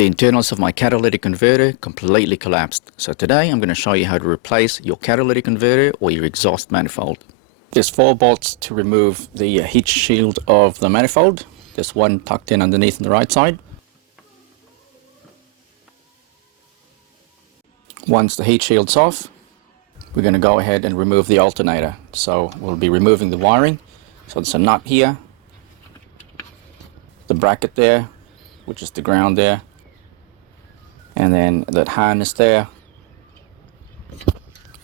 The internals of my catalytic converter completely collapsed. So today I'm going to show you how to replace your catalytic converter or your exhaust manifold. There's 4 bolts to remove the heat shield of the manifold. There's one tucked in underneath on the right side. Once the heat shield's off, we're going to go ahead and remove the alternator. So we'll be removing the wiring. So there's a nut here, the bracket there, which is the ground there, and then that harness there,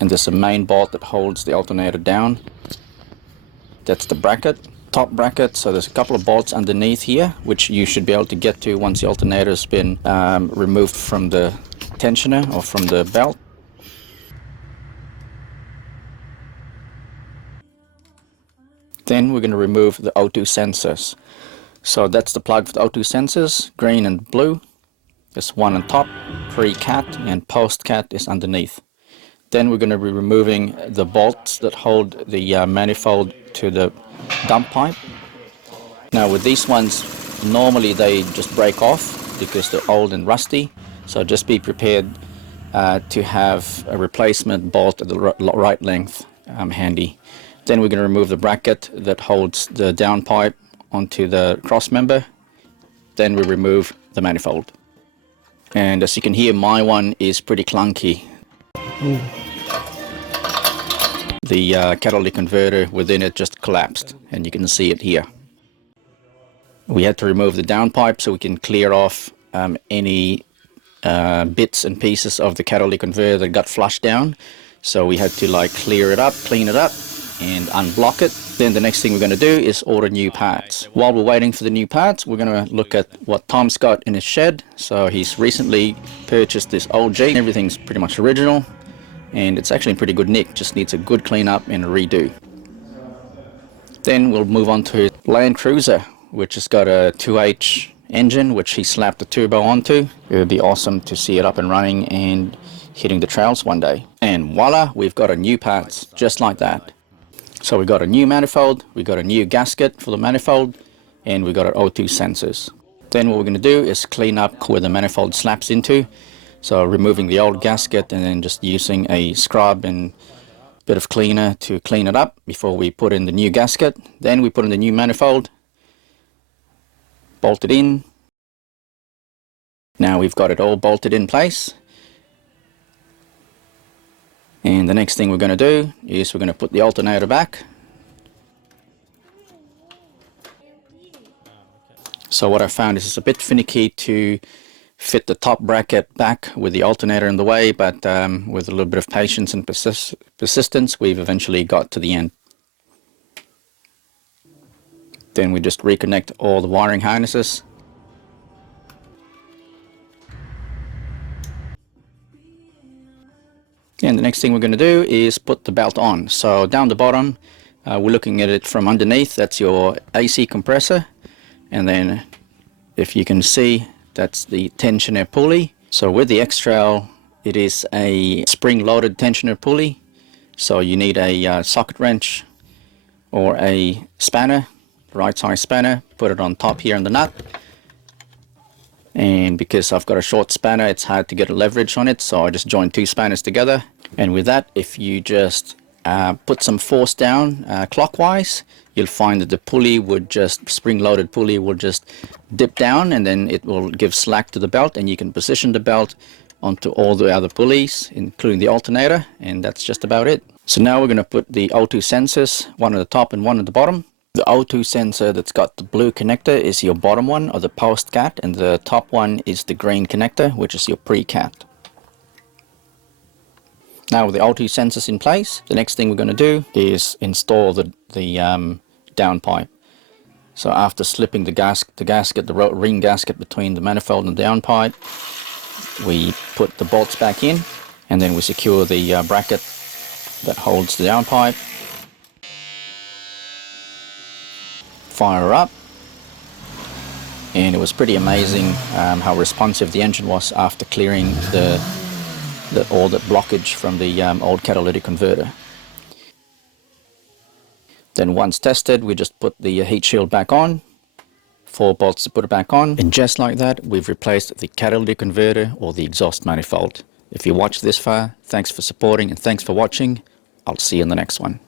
and there's a main bolt that holds the alternator down. That's the bracket, top bracket. So there's a couple of bolts underneath here which you should be able to get to once the alternator has been removed from the tensioner or from the belt. Then we're going to remove the O2 sensors. So that's the plug for the O2 sensors, green and blue. There's one on top, pre-cat, and post-cat is underneath. Then we're going to be removing the bolts that hold the manifold to the dump pipe. Now with these ones, normally they just break off because they're old and rusty. So just be prepared to have a replacement bolt at the right length handy. Then we're going to remove the bracket that holds the down pipe onto the cross member. Then we remove the manifold. And as you can hear, my one is pretty clunky. The catalytic converter within it just collapsed, and you can see it here. We had to remove the downpipe so we can clear off any bits and pieces of the catalytic converter that got flushed down. So we had to clear it up, clean it up, and unblock it. Then the next thing we're going to do is order new parts. While we're waiting for the new parts, we're going to look at what Tom's got in his shed. So he's recently purchased this old Jeep. Everything's pretty much original, and it's actually in pretty good nick, just needs a good clean up and a redo. Then we'll move on to Land Cruiser, which has got a 2H engine which he slapped the turbo onto. It would be awesome to see it up and running and hitting the trails one day. And voila, we've got a new parts just like that. So we got a new manifold, we got a new gasket for the manifold, and we got our O2 sensors. Then what we're going to do is clean up where the manifold slaps into. So removing the old gasket and then just using a scrub and a bit of cleaner to clean it up before we put in the new gasket. Then we put in the new manifold, bolt it in. Now we've got it all bolted in place. And the next thing we're going to do is we're going to put the alternator back. So what I found is it's a bit finicky to fit the top bracket back with the alternator in the way, but with a little bit of patience and persistence, we've eventually got to the end. Then we just reconnect all the wiring harnesses. And the next thing we're going to do is put the belt on. So down the bottom, we're looking at it from underneath. That's your AC compressor. And then if you can see, that's the tensioner pulley. So with the X-trail, it is a spring-loaded tensioner pulley. So you need a socket wrench or a spanner, right size spanner, put it on top here in the nut. And because I've got a short spanner, it's hard to get a leverage on it, so I just joined 2 spanners together. And with that, if you just put some force down clockwise, you'll find that the pulley would just, spring-loaded pulley will just dip down, and then it will give slack to the belt, and you can position the belt onto all the other pulleys, including the alternator, and that's just about it. So now we're going to put the O2 sensors, one at the top and one at the bottom. The O2 sensor that's got the blue connector is your bottom one, or the post-cat, and the top one is the green connector, which is your pre-cat. Now with the O2 sensors in place, the next thing we're going to do is install the downpipe. So after slipping the gasket, the ring gasket between the manifold and the downpipe, we put the bolts back in, and then we secure the bracket that holds the downpipe. Fire her up, and it was pretty amazing how responsive the engine was after clearing all the blockage from the old catalytic converter. Then once tested, we just put the heat shield back on, 4 bolts to put it back on. And just like that, we've replaced the catalytic converter or the exhaust manifold. If you watched this far, thanks for supporting and thanks for watching. I'll see you in the next one.